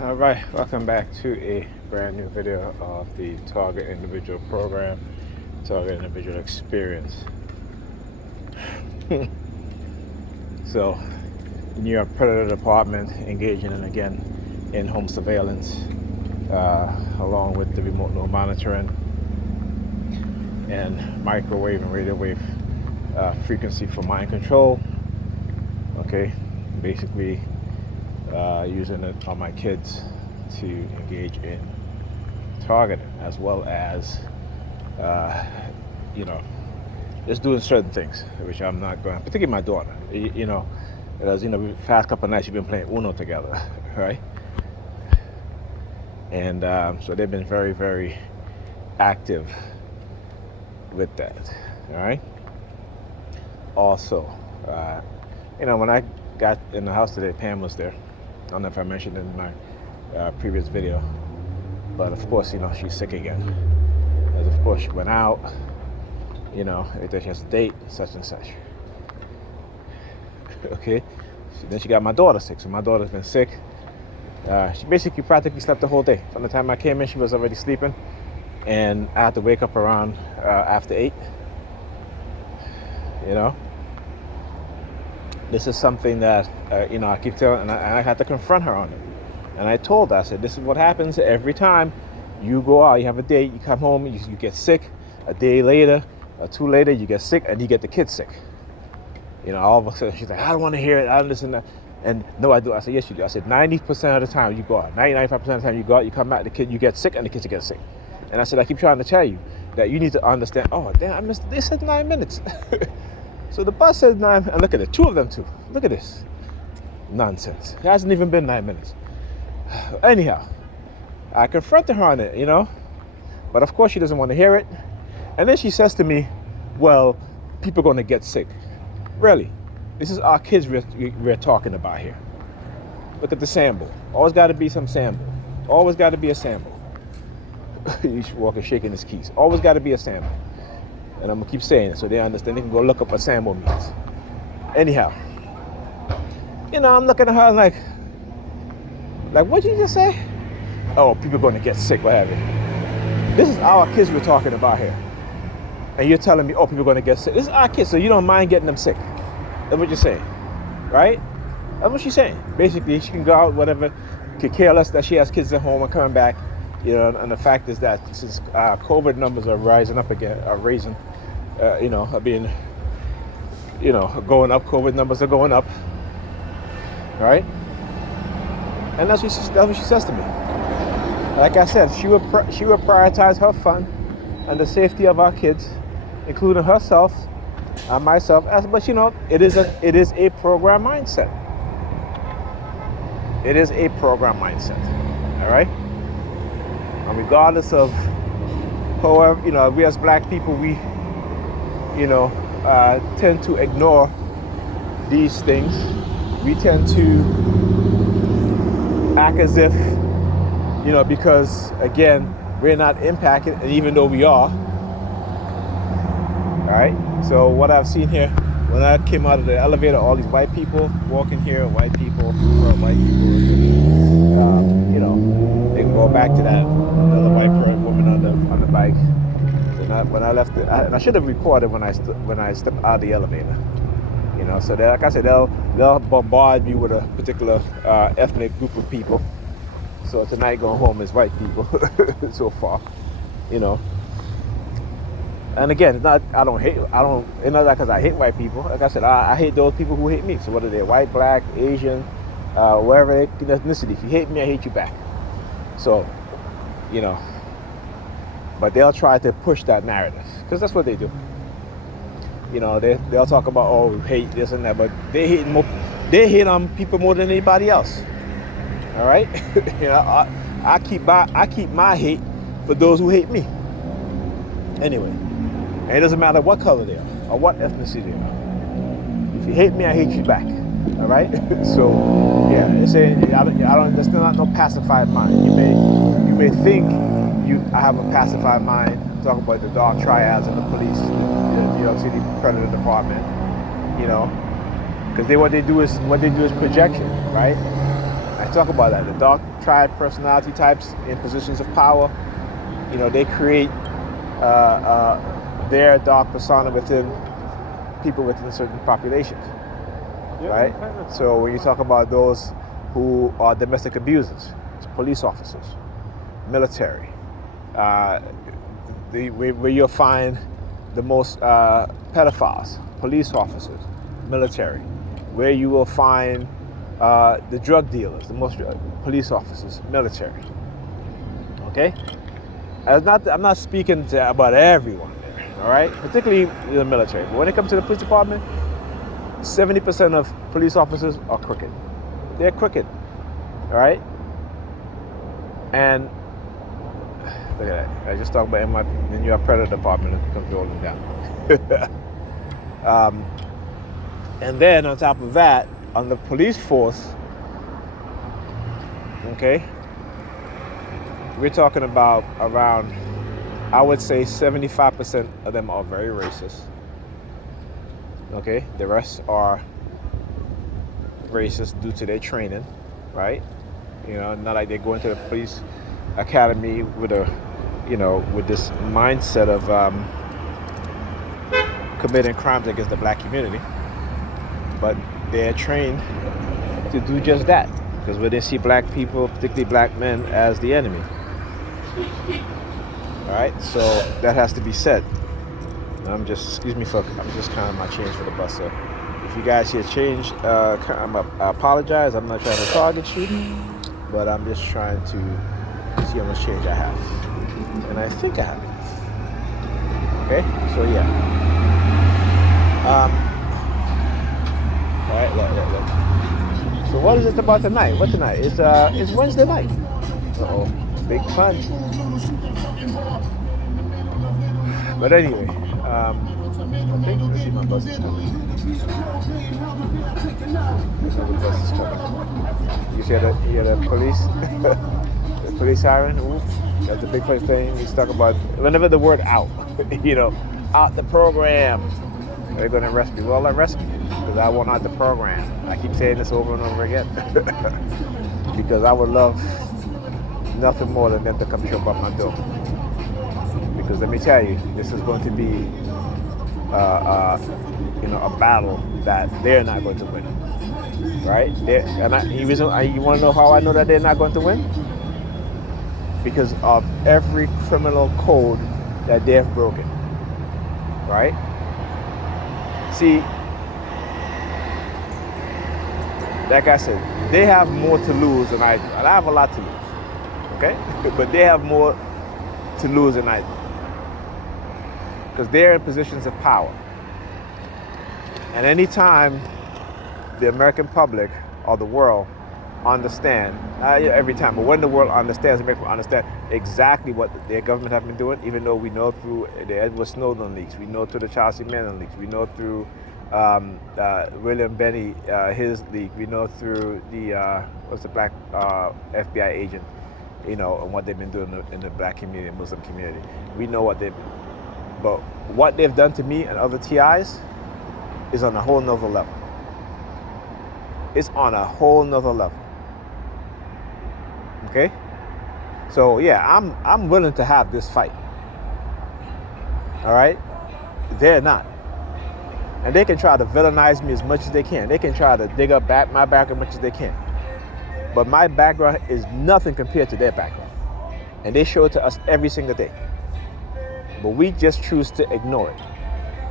All right, welcome back to a brand new video of the Target Individual Program, Target Individual Experience. So, New York Predator Department engaging in again in-home surveillance, along with the remote node monitoring and microwave and radio wave frequency for mind control. Okay, basically using it on my kids to engage in targeting, as well as just doing certain things which I'm not going, particularly my daughter, because the past couple of nights we've been playing Uno together, right? And so they've been very, very active with that. All right. Also, when I got in the house today, Pam was there. I don't know if I mentioned it in my previous video, but of course, she's sick again. As of course she went out, everything, she has a date, such and such. Okay, then she got my daughter sick. So my daughter's been sick. She basically practically slept the whole day. From the time I came in, she was already sleeping, and I had to wake up around after 8. This is something that I keep telling, and I had to confront her on it. And I told her, I said, this is what happens every time you go out. You have a date, you come home, you get sick. A day later, or 2 later, you get sick, and you get the kids sick. All of a sudden, she's like, I don't want to hear it. I don't listen to. And no, I do. I said, yes, you do. I said, 90% of the time you go out, 95% of the time you go out, you come back, you get sick, and the kids get sick. And I said, I keep trying to tell you that you need to understand. Oh, damn, I missed. They said 9 minutes. So the bus says 9, and look at it, 2 of them too. Look at this nonsense. It hasn't even been 9 minutes. Anyhow, I confronted her on it, but of course she doesn't want to hear it. And then she says to me, well, people are going to get sick. Really? This is our kids we're talking about here. Look at the sample. Always got to be some sample. Always got to be a sample. He's walking, shaking his keys. Always got to be a sample. And I'm going to keep saying it so they understand. They can go look up what sample means. Anyhow, I'm looking at her like, what'd you just say? Oh, people are going to get sick, what have you. This is our kids we're talking about here. And you're telling me, oh, people are going to get sick. This is our kids, so you don't mind getting them sick. That's what you're saying, right? That's what she's saying. Basically, she can go out, whatever, could care less that she has kids at home and coming back. And the fact is that since COVID numbers are rising up again, are raising, are being, going up. COVID numbers are going up, right? And that's what she says to me. Like I said, she would prioritize her fun and the safety of our kids, including herself and myself. But it is a program mindset. It is a program mindset. All right. And regardless of however, we as black people, we, tend to ignore these things. We tend to act as if, because again, we're not impacted, and even though we are. All right. So what I've seen here, when I came out of the elevator, all these white people walking here, white people, they can go back to that another white woman on the bike. So when I left, and I should have recorded when I stepped out of the elevator. So like I said, they'll bombard me with a particular ethnic group of people. So tonight going home is white people so far, And again, it's not that because I hate white people. Like I said, I hate those people who hate me. So whether they're white, black, Asian, wherever ethnicity, if you hate me, I hate you back. So, but they'll try to push that narrative because that's what they do. They'll talk about, oh, we hate this and that, but they hate on people more than anybody else. All right, I keep my hate for those who hate me. Anyway, and it doesn't matter what color they are or what ethnicity they are. If you hate me, I hate you back. All right. So yeah, it's saying I don't. There's not no pacified mind. You may think I have a pacified mind. Talk about the dark triads and the police, the New York City Predator Department. Because what they do is projection, right? I talk about that. The dark tribe personality types in positions of power, they create their dark persona within people within certain populations, right? So when you talk about those who are domestic abusers, police officers, military, where you'll find the most pedophiles, police officers, military, where you will find the drug dealers, the most police officers, military. Okay, I'm not speaking about everyone there, all right? Particularly the military. But when it comes to the police department, 70% of police officers are crooked. They're crooked, all right? And look at that. I just talked about Imma, then you have predator department that comes rolling down. And then on top of that, on the police force, okay, we're talking about around, I would say 75% of them are very racist. Okay, the rest are racist due to their training, right? Not like they go into the police academy with with this mindset of committing crimes against the black community, but they're trained to do just that, because when they see black people, particularly black men, as the enemy. All right, so that has to be said. I'm just counting my change for the bus. So if you guys hear change, I apologize. I'm not trying to target you, but I'm just trying to see how much change I have, and I think I have enough. Okay, so yeah. All right, look. So what is it about tonight? What tonight? It's Wednesday night. Uh-oh, big pun. But anyway, I think, let's see, my bus is coming. You hear the police? The police siren? Ooh, that's a big place thing. We talk about whenever the word out, out the program. They're going to arrest me. Well, arrest me, because I want out the program. I keep saying this over and over again. Because I would love nothing more than them to come show up at my door. Because let me tell you, this is going to be a battle that they're not going to win, right? You want to know how I know that they're not going to win? Because of every criminal code that they have broken, right? See, like I said, they have more to lose than I do, and I have a lot to lose, okay? But they have more to lose than I do, because they're in positions of power. And anytime the American public or the world understand, every time, but when the world understands, America understand exactly what their government have been doing, even though we know through the Edward Snowden leaks, we know through the Chelsea Manning leaks, we know through William Benny, his leak, we know through the black FBI agent, and what they've been doing in the black community, Muslim community. We know but what they've done to me and other TIs is on a whole nother level. It's on a whole nother level. Okay? So yeah, I'm willing to have this fight. All right? They're not. And they can try to villainize me as much as they can. They can try to dig up my background as much as they can. But my background is nothing compared to their background. And they show it to us every single day. But we just choose to ignore it.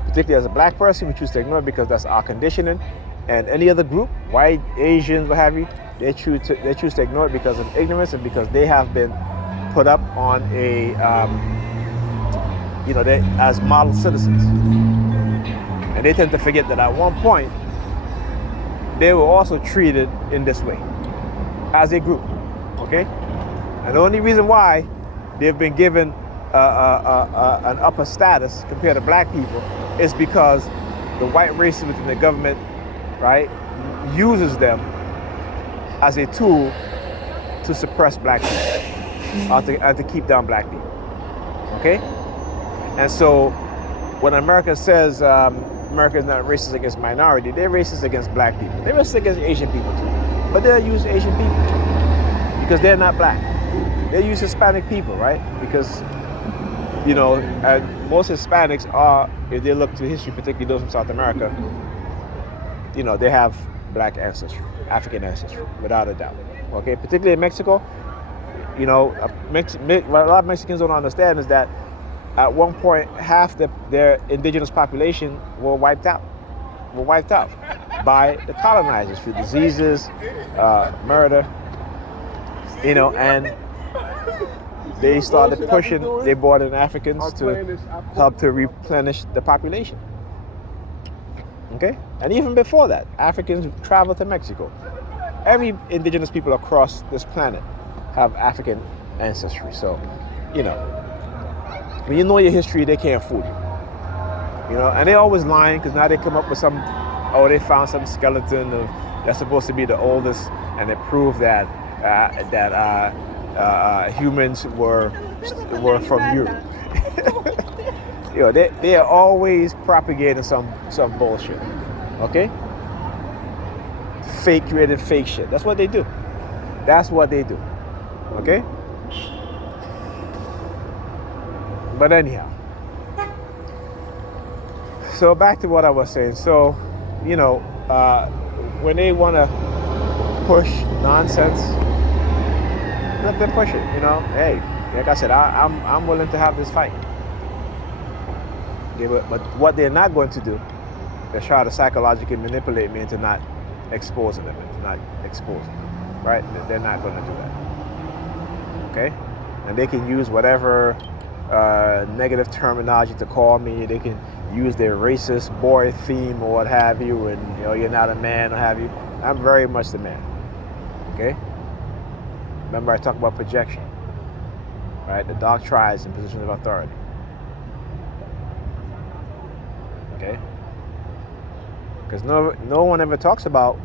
Particularly as a black person, we choose to ignore it because that's our conditioning. And any other group, white, Asians, what have you, they choose to ignore it because of ignorance and because they have been put up on as model citizens. And they tend to forget that at one point, they were also treated in this way as a group, okay? And the only reason why they've been given an upper status compared to black people is because the white races within the government, right, uses them as a tool to suppress black people or to keep down black people, okay? And so when America says America is not racist against minority, they're racist against black people. They're racist against Asian people too, but they'll use Asian people because they're not black. They use Hispanic people, right? Because most Hispanics are, if they look to history, particularly those from South America, they have black ancestry, African ancestry, without a doubt. Okay, particularly in Mexico, what a lot of Mexicans don't understand is that at one point half their indigenous population were wiped out by the colonizers through diseases, murder, and they started pushing. They brought in Africans to help to replenish the population. Okay, and even before that, Africans traveled to Mexico. Every indigenous people across this planet have African ancestry. So, when you know your history, they can't fool you. And they're always lying because now they come up with they found some skeleton that's supposed to be the oldest, and they prove that humans were from Europe. They are always propagating some bullshit. Okay? Creating fake shit. That's what they do. Okay? But anyhow. So back to what I was saying. So, when they want to push nonsense, let them push it. Hey, like I said, I'm willing to have this fight. Okay, but what they're not going to do is try to psychologically manipulate me into not exposing them, right? They're not going to do that. Okay, and they can use whatever negative terminology to call me. They can use their racist boy theme or what have you, and you're not a man or have you. I'm very much the man. Okay. Remember I talked about projection, right? The dark tribes in positions of authority. Okay. Because no one ever talks about.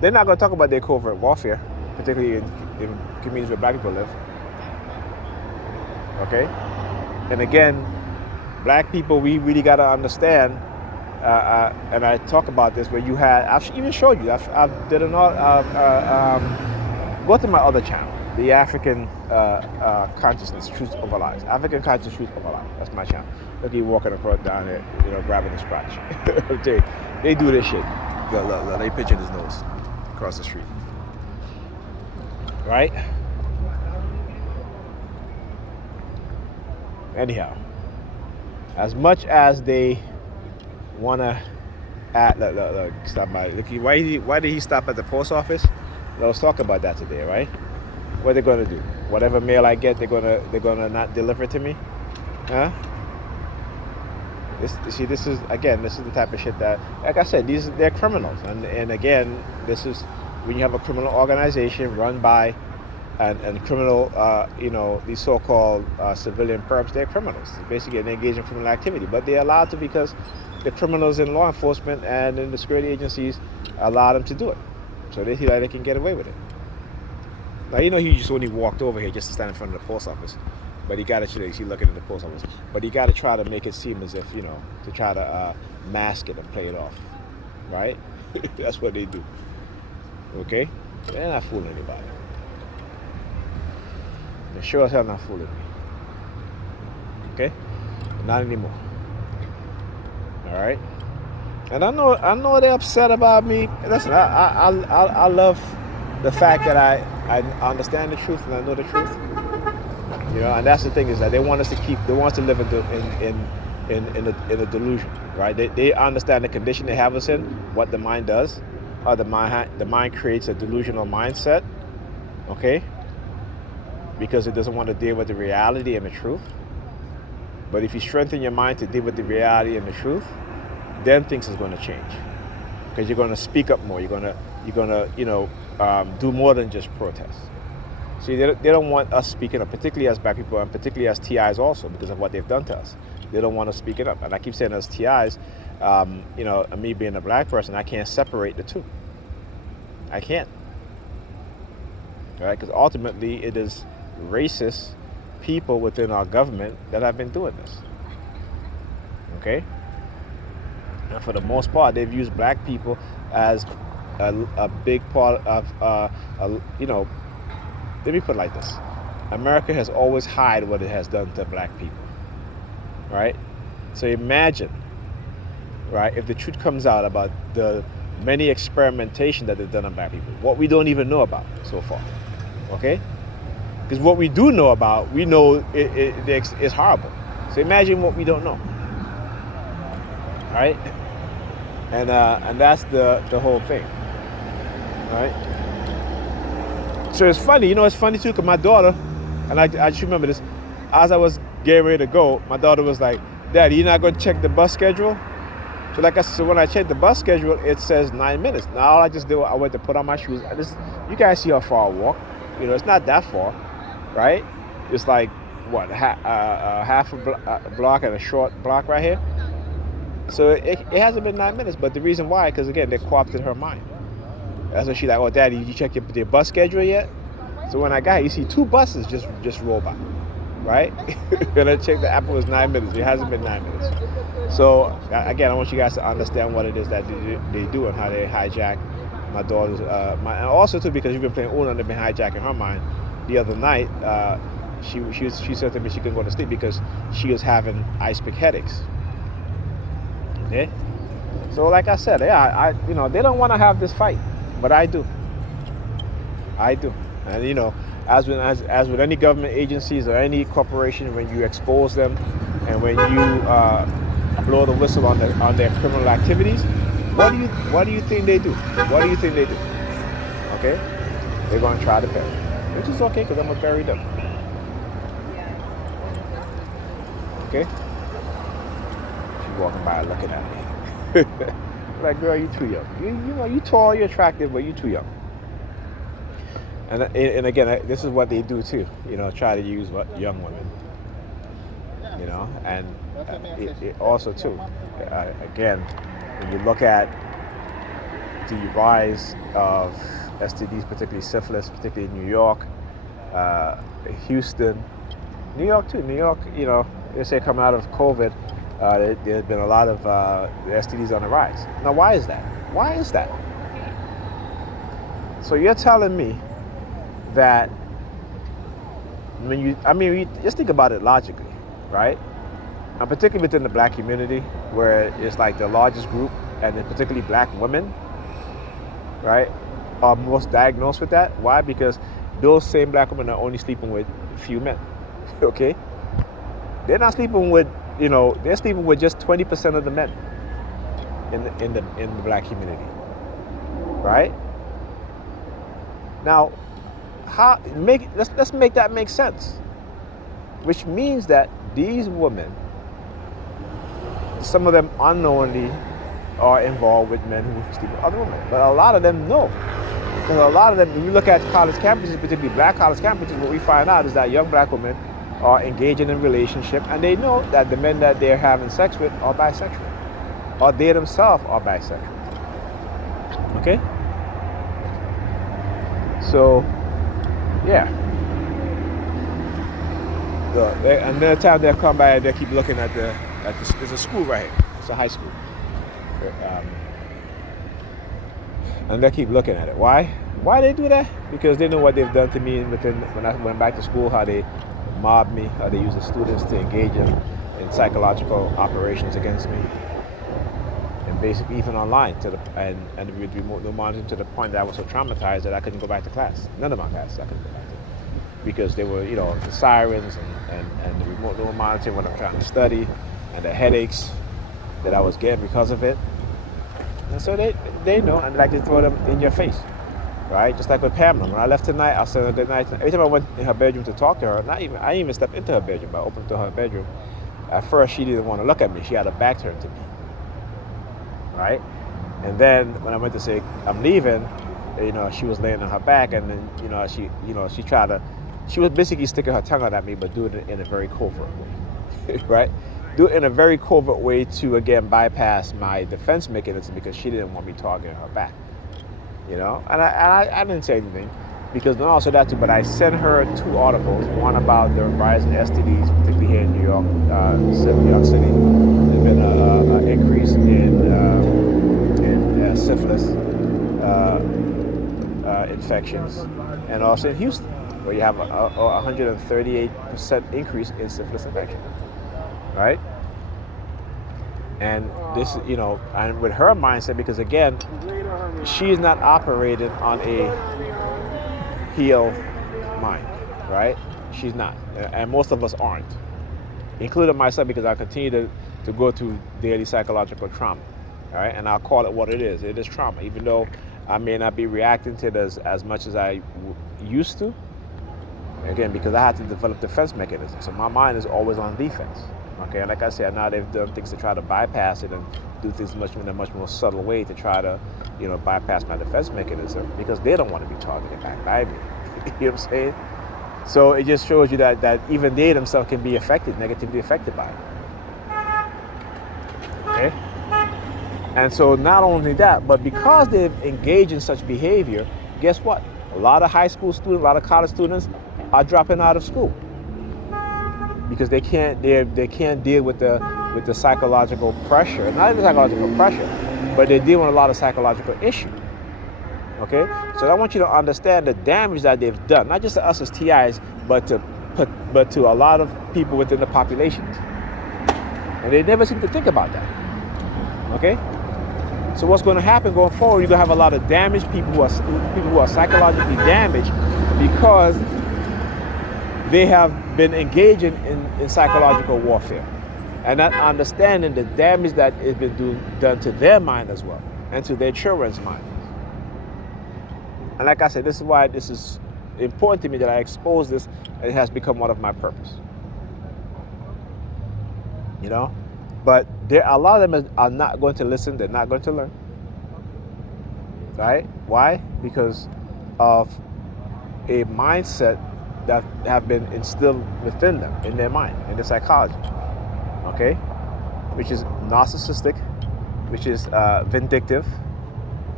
They're not going to talk about their covert warfare, particularly in communities where black people live. Okay. And again, black people, we really got to understand, and I talk about this where I've even showed you, I've did go to my other channel, the African Consciousness, Truth Over Lies. African Consciousness, Truth Over Lies. That's my channel. Look, he walking across down there, grabbing his crotch. They do this shit. Look, they pitching his nose across the street. Right? Anyhow, as much as they want to look, stop by. Look, why did he stop at the post office? Let's talk about that today, right? What are they going to do? Whatever mail I get, they're gonna not deliver it to me, huh? This is the type of shit that, like I said, they're criminals, and again, this is when you have a criminal organization run by and criminal, these so-called civilian perps. They're criminals. Basically, they engage in criminal activity, but they're allowed to because the criminals in law enforcement and in the security agencies allow them to do it. So they feel like they can get away with it. Now, he just only walked over here just to stand in front of the post office. But he got to, he's looking at the post office. But he got to try to make it seem as if, to try to mask it and play it off. Right? That's what they do. Okay? They're not fooling anybody. They're sure as hell not fooling me. Okay? Not anymore. Alright? And I know they're upset about me. Listen, I love the fact that I understand the truth and I know the truth. And that's the thing, is that they want us to live in a delusion, right? They understand the condition they have us in, what the mind does. The mind creates a delusional mindset, okay? Because it doesn't want to deal with the reality and the truth. But if you strengthen your mind to deal with the reality and the truth, then things is going to change, because you're going to speak up more. You're going to do more than just protest. See, they don't want us speaking up, particularly as black people and particularly as TIs also, because of what they've done to us. They don't want us speaking up. And I keep saying, as TIs, me being a black person, I can't separate the two. I can't. Right? Because ultimately it is racist people within our government that have been doing this. Okay? And for the most part, they've used black people as a big part of, let me put it like this. America has always hid what it has done to black people, right? So imagine, right, if the truth comes out about the many experimentation that they've done on black people, what we don't even know about so far, okay? Because what we do know about, we know it's horrible. So imagine what we don't know, right? And that's the whole thing, right? So it's funny, it's funny too, because my daughter, and I just remember this, as I was getting ready to go, my daughter was like, Daddy, you're not going to check the bus schedule? So like I said, so when I checked the bus schedule, it says 9 minutes. Now all I just did, I went to put on my shoes. You guys see how far I walk. It's not that far, right? It's like, what, half a block and a short block right here. So it hasn't been 9 minutes, but the reason why, because again, they co-opted her mind. That's when she's like, oh, Daddy, did you check your bus schedule yet? So when I got here, you see 2 buses just roll by, right? And I checked the app, it was 9 minutes. It hasn't been 9 minutes. So again, I want you guys to understand what it is that they do and how they hijack my daughter's and also too, because you've been playing Uno and they've been hijacking her mind. The other night, she said to me she couldn't go to sleep because she was having ice pick headaches. Okay, so like I said, yeah, they don't want to have this fight, but I do, and as with any government agencies or any corporation, when you expose them and when you blow the whistle on their criminal activities, what do you think they do? What do you think they do? Okay, they're going to try to bury, which is okay because I'm gonna bury them. Okay, she's walking by looking at me. Like, girl, you too young. You tall, you're attractive, but you too young. And again, this is what they do too. Try to use young women. And it also too. Again, when you look at the rise of STDs, particularly syphilis, particularly in New York, Houston, New York too. New York, they say coming out of COVID, there's been a lot of STDs on the rise. Now, why is that? Why is that? So you're telling me that just think about it logically, right? And particularly within the black community, where it's like the largest group, and then particularly black women, right, are most diagnosed with that. Why? Because those same black women are only sleeping with few men. Okay? They're not sleeping with, they're sleeping with just 20% of the men in the black community, right? Now, let's make that make sense, which means that these women, some of them unknowingly are involved with men who sleep with other women, but a lot of them know. Because a lot of them, when you look at college campuses, particularly black college campuses, what we find out is that young black women are engaging in relationship, and they know that the men that they're having sex with are bisexual, or they themselves are bisexual. Okay? So, yeah. Another time they'll come by and they'll keep looking at there's a school right here. It's a high school. And they keep looking at it. Why? Why they do that? Because they know what they've done to me when I went back to school, how they mobbed me, how they used the students to engage in psychological operations against me. And basically even online and we would remote monitoring to the point that I was so traumatized that I couldn't go back to class. None of my classes I couldn't go back to. Because they were, the sirens and the remote monitoring when I'm trying to study, and the headaches that I was getting because of it. And so they know, and like to throw them in your face, right? Just like with Pamela. When I left tonight, I said good night. Every time I went in her bedroom to talk to her, I didn't even step into her bedroom, but I opened to her bedroom. At first, she didn't want to look at me. She had her back turned to me, right? And then when I went to say I'm leaving, she was laying on her back, and then she was basically sticking her tongue out at me, but doing it in a very covert way, right? Do it in a very covert way to, again, bypass my defense mechanism, because she didn't want me targeting her back, And I didn't say anything, because not also that too, but I sent her 2 articles, one about the rise in STDs, particularly here in New York City. There's been an increase in syphilis infections, and also in Houston, where you have a 138% increase in syphilis infection, right? And this, and with her mindset, because again, she's not operating on a healed mind, right? She's not, and most of us aren't, including myself, because I continue to go through daily psychological trauma, all right? And I'll call it what it is. It is trauma, even though I may not be reacting to it as much as I used to. Again, because I had to develop defense mechanisms, so my mind is always on defense. Okay, and like I said, now they've done things to try to bypass it and do things in a much more subtle way to try to, bypass my defense mechanism, because they don't want to be targeted back by me. You know what I'm saying? So it just shows you that even they themselves can be negatively affected by it. Okay? And so not only that, but because they've engaged in such behavior, guess what? A lot of high school students, a lot of college students are dropping out of school because they can't deal with the psychological pressure. Not even psychological pressure, but they're dealing with a lot of psychological issues. Okay? So I want you to understand the damage that they've done, not just to us as TIs, but to a lot of people within the population. And they never seem to think about that. Okay? So what's going to happen going forward, you're going to have a lot of damaged people who are psychologically damaged because they have been engaging in psychological warfare and not understanding the damage that has been done to their mind as well and to their children's mind. And like I said, this is why this is important to me that I expose this, and it has become one of my purpose. But a lot of them are not going to listen. They're not going to learn. Right? Why? Because of a mindset that have been instilled within them, in their mind, in their psychology. Okay? Which is narcissistic, which is vindictive,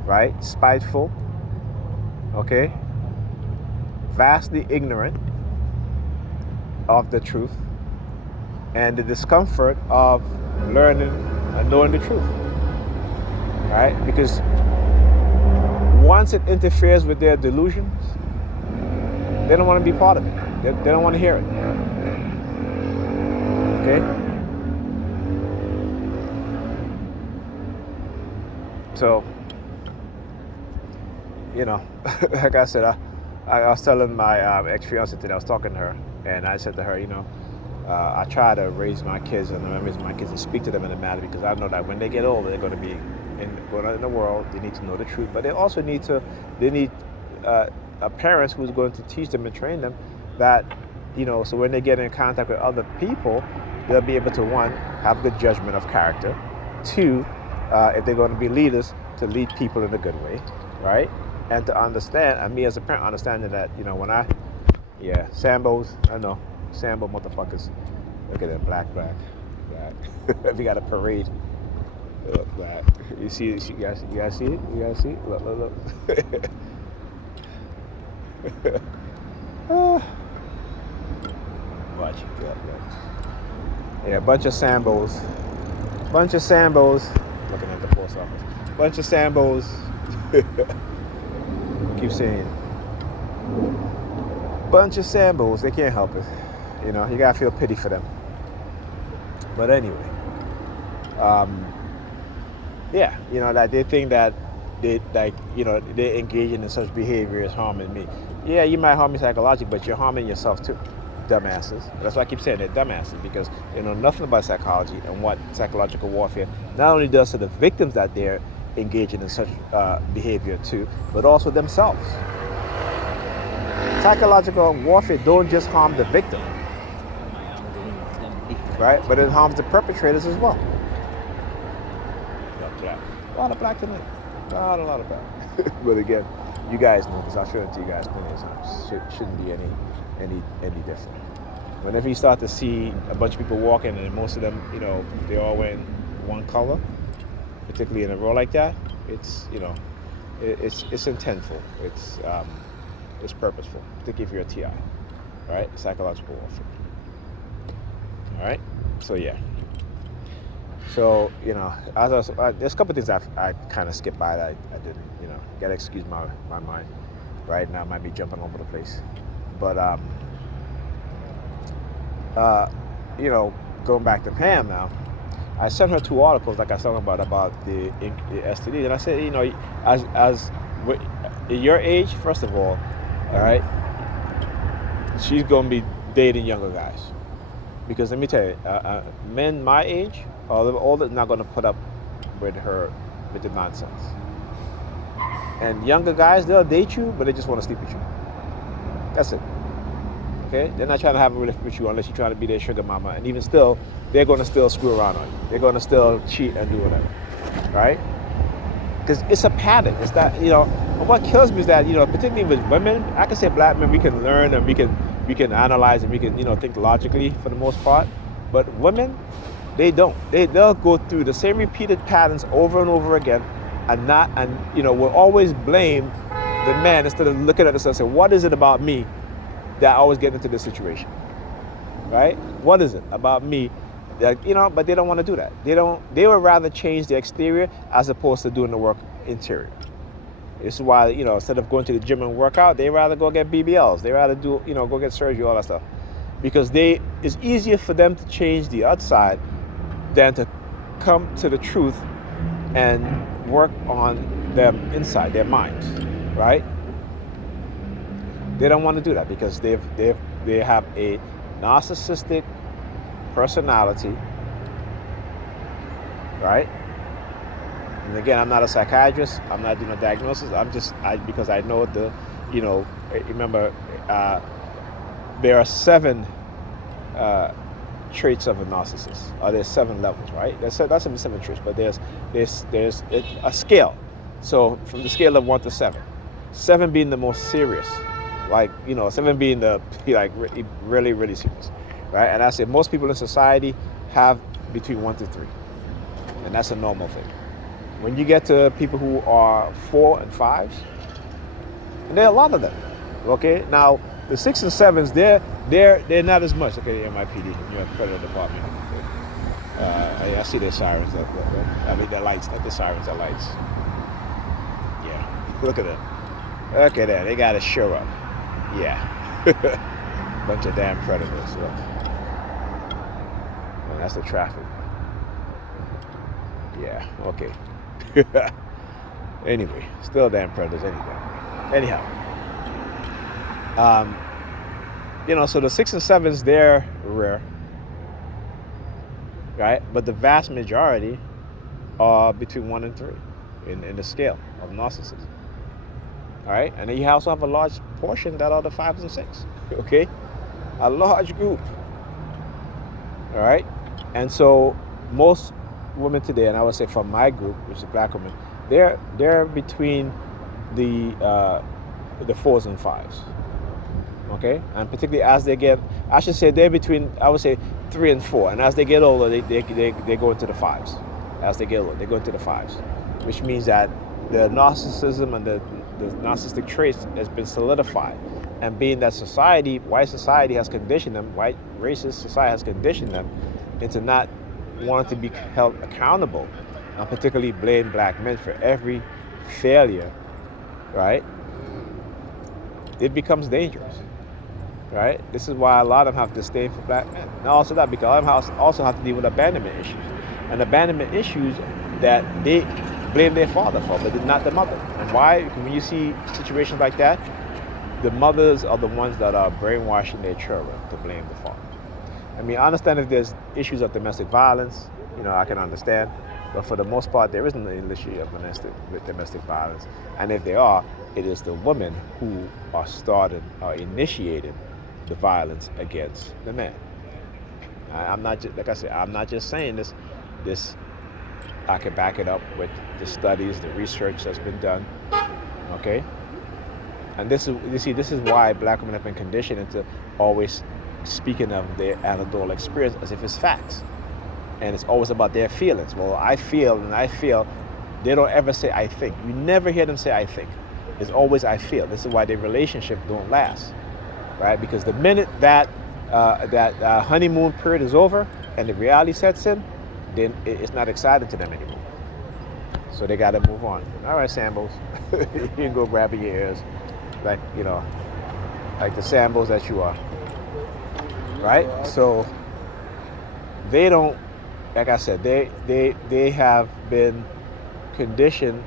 right? Spiteful. Okay? Vastly ignorant of the truth and the discomfort of learning and knowing the truth, right? Because once it interferes with their delusions, they don't want to be part of it. They don't want to hear it. Okay? So, like I said, I was telling my ex-fiance today, I was talking to her, and I said to her, I try to raise my kids and raise my kids and speak to them in a matter, because I know that when they get older, they're going to be going out in the world. They need to know the truth, but they also need a parent who's going to teach them and train them that, so when they get in contact with other people, they'll be able to, one, have good judgment of character, two, if they're going to be leaders, to lead people in a good way, right? And to understand, and me as a parent understanding that, Sambos, I know, Sambo motherfuckers. Look at them, black. We got a parade. Look, black. You guys see it? You guys see it? Look. Watch. Look. Yeah, a bunch of Sambos. Looking at the post office. Bunch of Sambos. Keep saying. Bunch of Sambos. They can't help it. You gotta feel pity for them. But anyway, that they think that they're engaging in such behavior is harming me. Yeah, you might harm me psychologically, but you're harming yourself too, dumbasses. That's why I keep saying they're dumbasses, because they know nothing about psychology and what psychological warfare not only does to the victims that they're engaging in such behavior too, but also themselves. Psychological warfare don't just harm the victim, right? But it harms the perpetrators as well. A lot of black tonight. A lot of black. But again, you guys know, because I've shown it to you guys plenty of times. Shouldn't be any different. Whenever you start to see a bunch of people walking, and most of them, they're all wearing one color, particularly in a row like that, it's it's intentful. It's purposeful, particularly if you're a TI, right? Psychological warfare. All right. So yeah. So there's a couple of things I kind of skipped by that I didn't. Gotta excuse my mind. right now. I might be jumping all over the place, but uh, going back to Pam now. I sent her 2 articles, like I was talking about the STDs, and I said, as at your age, first of all right, she's gonna be dating younger guys, because let me tell you, men my age, all that not gonna put up with her with the nonsense. And younger guys, they'll date you, but they just want to sleep with you. That's it. Okay? They're not trying to have a relationship with you unless you're trying to be their sugar mama. And even still, they're going to still screw around on you. They're going to still cheat and do whatever. Right? Because it's a pattern. It's that, and what kills me is that, particularly with women, I can say black men, we can learn and we can analyze and we can, think logically for the most part. But women, they don't. They'll go through the same repeated patterns over and over again, and will always blame the man instead of looking at us and saying, what is it about me that I always get into this situation? Right? What is it about me that, but they don't want to do that. They would rather change the exterior as opposed to doing the work interior. This is why, instead of going to the gym and work out, they rather go get BBLs. They rather do, go get surgery, all that stuff. Because it's easier for them to change the outside than to come to the truth and work on them inside their minds, right? They don't want to do that because they have a narcissistic personality, right? And again, I'm not a psychiatrist. I'm not doing a diagnosis. Because I know remember, there are 7 traits of a narcissist. There's 7 levels, right? That's 7 traits, but there's a scale. So from the scale of 1 to 7, 7 being the most serious, 7 being the really, really serious, right? And I say most people in society have between 1 to 3, and that's a normal thing. When you get to people who are 4 and 5s, and there are a lot of them. Okay, now the 6 and 7s, they're not as much. Okay, the NYPD, New York Federal Department. I see their sirens. Their lights. Not the sirens, the lights. Yeah, look at them. Look at that. They got to show up. Yeah, bunch of damn predators. Look. And that's the traffic. Yeah. Okay. Anyway, still damn predators. Anyhow. So the 6 and 7s, they're rare, right? But the vast majority are between 1 and 3 in the scale of narcissism. All right, and then you also have a large portion that are the 5s and 6. Okay, a large group. All right, and so most women today, and I would say from my group, which is black women, they're between the 4s and 5s. Okay, and particularly as they get, I should say they're between, I would say 3 and 4, and as they get older, they go into the 5s. As they get older, they go into the 5s, which means that the narcissism and the narcissistic traits has been solidified, and being that white society has conditioned them, white racist society has conditioned them into not wanting to be held accountable, and particularly blame black men for every failure, right? It becomes dangerous. Right? This is why a lot of them have disdain for black men. And also that because a lot of them also have to deal with abandonment issues. And abandonment issues that they blame their father for, but not the mother. And why? Because when you see situations like that, the mothers are the ones that are brainwashing their children to blame the father. I mean, I understand if there's issues of domestic violence, I can understand. But for the most part, there isn't an issue of domestic violence. And if there are, it is the women who are initiating the violence against the men. I'm not just, like I said, I'm not just saying this. I can back it up with the studies, the research that's been done. Okay, and this is why black women have been conditioned into always speaking of their anecdotal experience as if it's facts, and it's always about their feelings. Well, I feel, and I feel. They don't ever say I think. You never hear them say I think. It's always I feel. This is why their relationship don't last. Right? Because the minute that honeymoon period is over and the reality sets in, then it's not exciting to them anymore. So they got to move on. All right, Sambos, you can go grab your ears. like like the sambos that you are, right? So they don't, like I said, they have been conditioned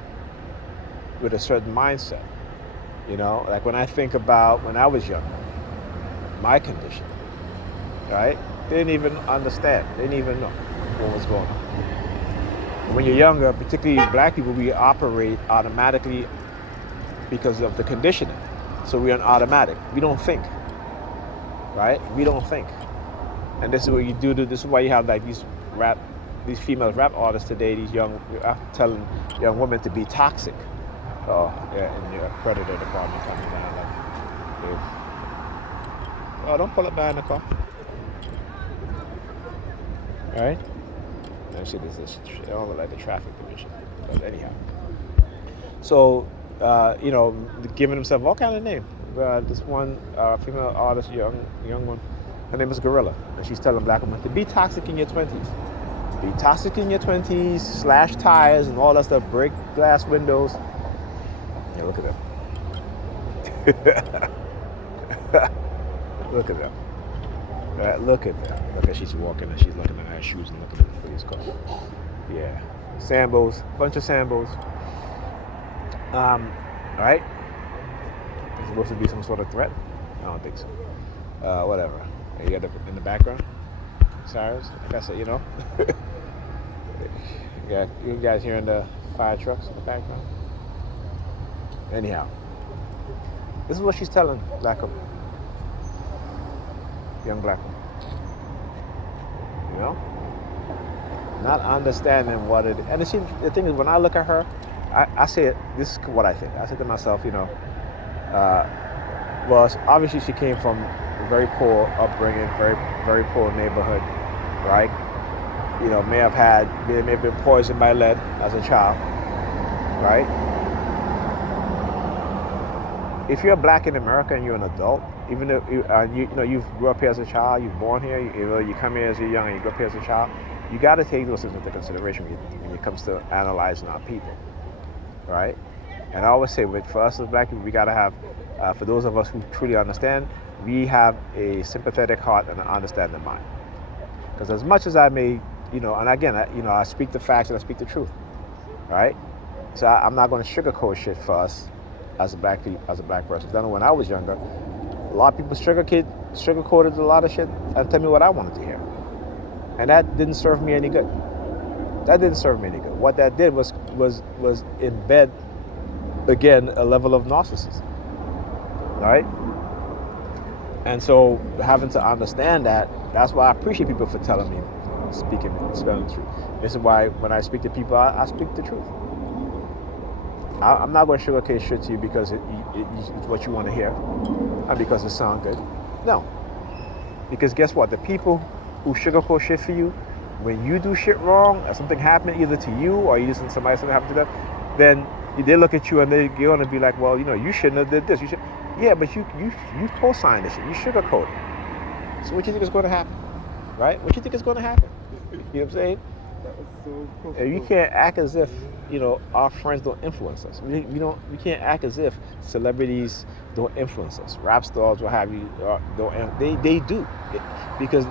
with a certain mindset. Like when I think about when I was young, my condition, right? They didn't even understand. They didn't even know what was going on. When you're younger, particularly black people, we operate automatically because of the conditioning. So we're on automatic. We don't think, right? We don't think. And this is what you do. This is why you have like these female rap artists today. These young telling young women to be toxic. Oh, yeah, and your predator department coming down. Oh, don't pull up behind the car. All right. Actually, this I don't look like the traffic division, but anyhow. So, giving himself all kind of name. This one female artist, young one, her name is Gorilla, and she's telling black women to be toxic in your 20s. Be toxic in your 20s, slash tires and all that stuff, break glass windows. Yeah, look at them. Look at them. Look at that. Look at she's walking and she's looking at her shoes and looking at the police car. Yeah. Sambos. Bunch of Sambos. Alright? It's supposed to be some sort of threat? I don't think so. Whatever. You got in the background? Sirens? Like I said, you guys hearing the fire trucks in the background? Anyhow. This is what she's telling black women. Young black woman. Not understanding what it is. And the thing is, when I look at her, I say, this is what I think. I say to myself, well, obviously she came from a very poor upbringing, very, very poor neighborhood, right? May have been poisoned by lead as a child, right? If you're black in America and you're an adult, even if you grew up here as a child, you're born here, you come here as a young and you grew up here as a child, you got to take those things into consideration when it comes to analyzing our people, right? And I always say, for us as black people, we got to have, for those of us who truly understand, we have a sympathetic heart and an understanding mind. Because as much as I may, and again, I speak the facts and I speak the truth, right? So I'm not going to sugarcoat shit for us as a black person. I know when I was younger, a lot of people sugarcoated a lot of shit and tell me what I wanted to hear. And that didn't serve me any good. What that did was embed, again, a level of narcissism. Right? And so having to understand that's why I appreciate people for telling me, spelling the truth. This is why when I speak to people, I speak the truth. I'm not going to sugarcoat shit to you because it's what you want to hear and because it sounds good. No. Because guess what? The people who sugarcoat shit for you, when you do shit wrong or something happened either to you or you listen to somebody something happened to them, then they look at you and they're going to be like, well, you shouldn't have did this. You should. Yeah, but you co-signed this shit. You sugarcoat it. So what you think is going to happen? Right? What you think is going to happen? You know what I'm saying? That was so cool. You can't act as if our friends don't influence us. We can't act as if celebrities don't influence us. Rap stars, what have you, they do, because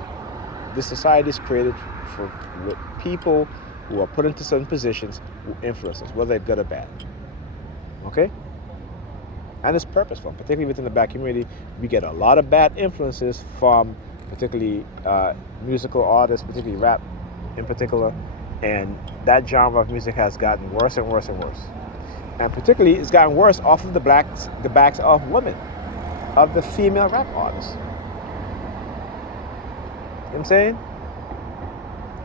the society is created for people who are put into certain positions who influence us, whether they're good or bad. Okay? And it's purposeful, particularly within the black community. We get a lot of bad influences from particularly musical artists, particularly rap in particular, and that genre of music has gotten worse and worse and worse. And particularly, it's gotten worse off of the backs of women, of the female rap artists. You know what I'm saying?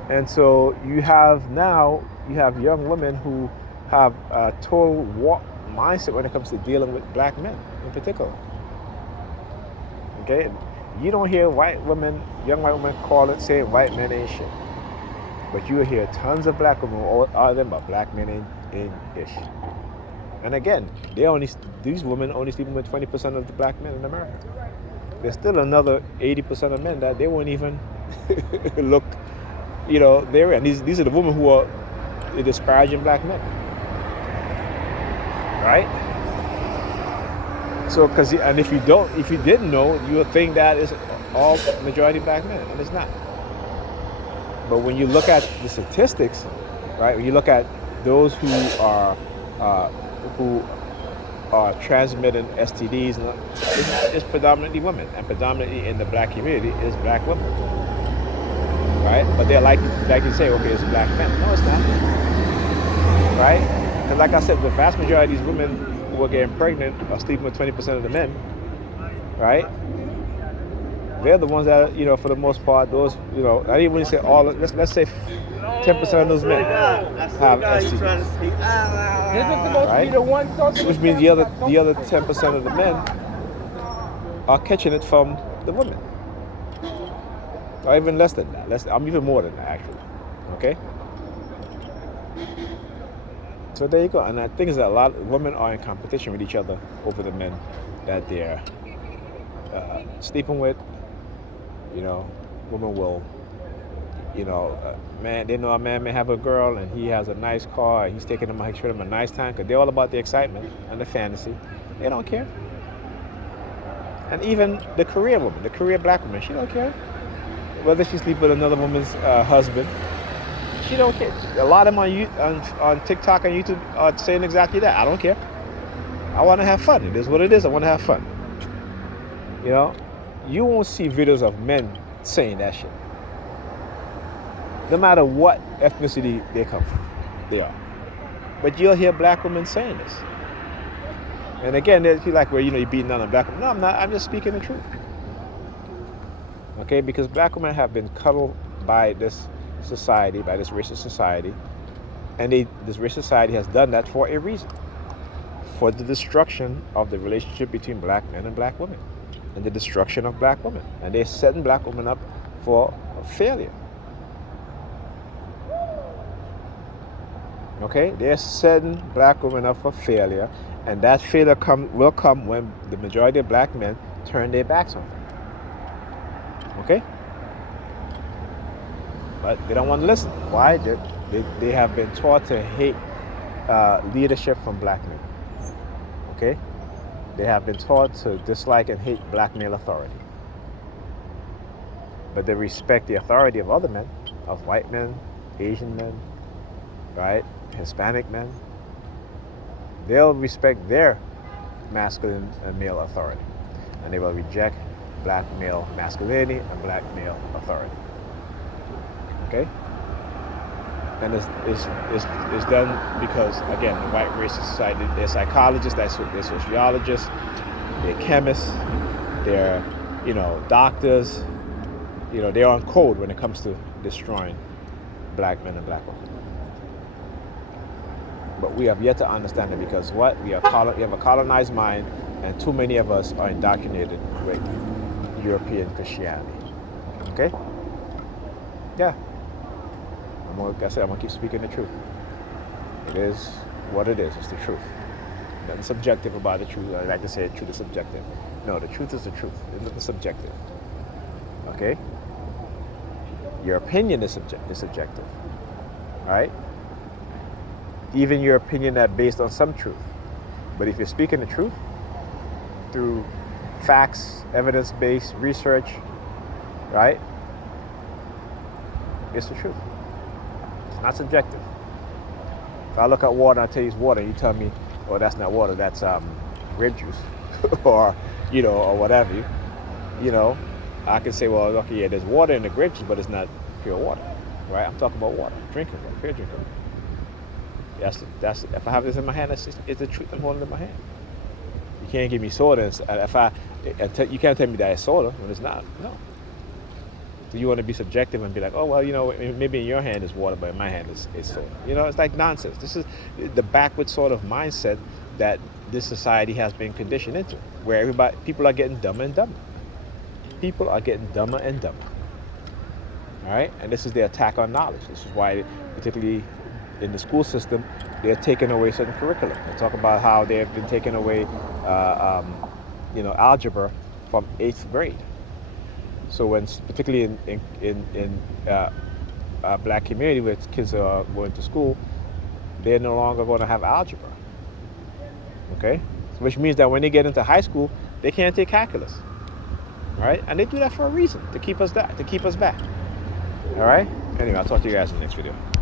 And so you have young women who have a total mindset when it comes to dealing with black men in particular. Okay? You don't hear young white women saying white men ain't shit. But you hear tons of black women, all of them are black men ain't ish. And again, these women only sleeping with 20% of the black men in America. There's still another 80% of men that they won't even look, they're in. These are the women who are disparaging black men. Right? So, and if you didn't know, you would think that it's all majority black men, and it's not. But when you look at the statistics, right? When you look at those uh, who are transmitting STDs, and it's predominantly women, and predominantly in the black community is black women, right? But they're like you say, okay, it's black men. No, it's not, right? And like I said, the vast majority of these women who are getting pregnant are sleeping with 20% of the men, right? They're the ones that, for the most part, those, I didn't even say all. Let's say 10% of those men have STDs, right? Which means the other 10% of the men are catching it from the women, or even less than that. I'm even more than that, actually. Okay. So there you go. And I think is that a lot of women are in competition with each other over the men that they're sleeping with. Women will, man, they know a man may have a girl and he has a nice car and he's taking them, showing them a nice time because they're all about the excitement and the fantasy. They don't care. And even the career woman, the career black woman, she don't care whether she sleeps with another woman's husband. She don't care. A lot of them on TikTok and YouTube are saying exactly that. I don't care. I want to have fun. It is what it is. I want to have fun. You won't see videos of men saying that shit. No matter what ethnicity they come from, they are. But you'll hear black women saying this. And again, they feel like, well, you're beating down on black women. No, I'm not. I'm just speaking the truth. Okay, because black women have been cuddled by this society, by this racist society, and this racist society has done that for a reason, for the destruction of the relationship between black men and black women, and the destruction of black women, and they're setting black women up for failure. Okay, they're setting black women up for failure, and that failure will come when the majority of black men turn their backs on them. Okay? But they don't want to listen. Why? They have been taught to hate leadership from black men. Okay? They have been taught to dislike and hate black male authority. But they respect the authority of other men, of white men, Asian men, right? Hispanic men. They'll respect their masculine and male authority. And they will reject black male masculinity and black male authority. Okay? And it's done because, again, the white racist society, they're psychologists, they're sociologists, they're chemists, they're, doctors, they're on code when it comes to destroying black men and black women. But we have yet to understand it because what? We have a colonized mind, and too many of us are indoctrinated with European Christianity. Okay? Yeah. Like I said, I'm going to keep speaking the truth. It is what it is. It's the truth. Nothing subjective about the truth. I like to say the truth is subjective. No, the truth is the truth. It's nothing subjective. Okay? Your opinion is subjective. Right? Even your opinion that's based on some truth. But if you're speaking the truth through facts, evidence-based research, right? It's the truth. It's not subjective. If I look at water and I tell you it's water, and you tell me, oh, that's not water, that's grape juice, or or whatever, I can say, well, okay, yeah, there's water in the grape juice, but it's not pure water, right? I'm talking about water, drinking water, pure drinking water. That's if I have this in my hand, it's the truth I'm holding in my hand. You can't give me soda, and you can't tell me that it's soda when it's not. No. So you want to be subjective and be like, oh, well, maybe in your hand is water, but in my hand is soda. It's like nonsense. This is the backward sort of mindset that this society has been conditioned into, where people are getting dumber and dumber. People are getting dumber and dumber. All right? And this is the attack on knowledge. This is why, particularly in the school system, they're taking away certain curriculum. They talk about how they have been taking away, algebra from 8th grade. So when, particularly in black community where kids are going to school, they're no longer going to have algebra. Okay, which means that when they get into high school, they can't take calculus. All right, and they do that for a reason, to keep us back. All right. Anyway, I'll talk to you guys in the next video.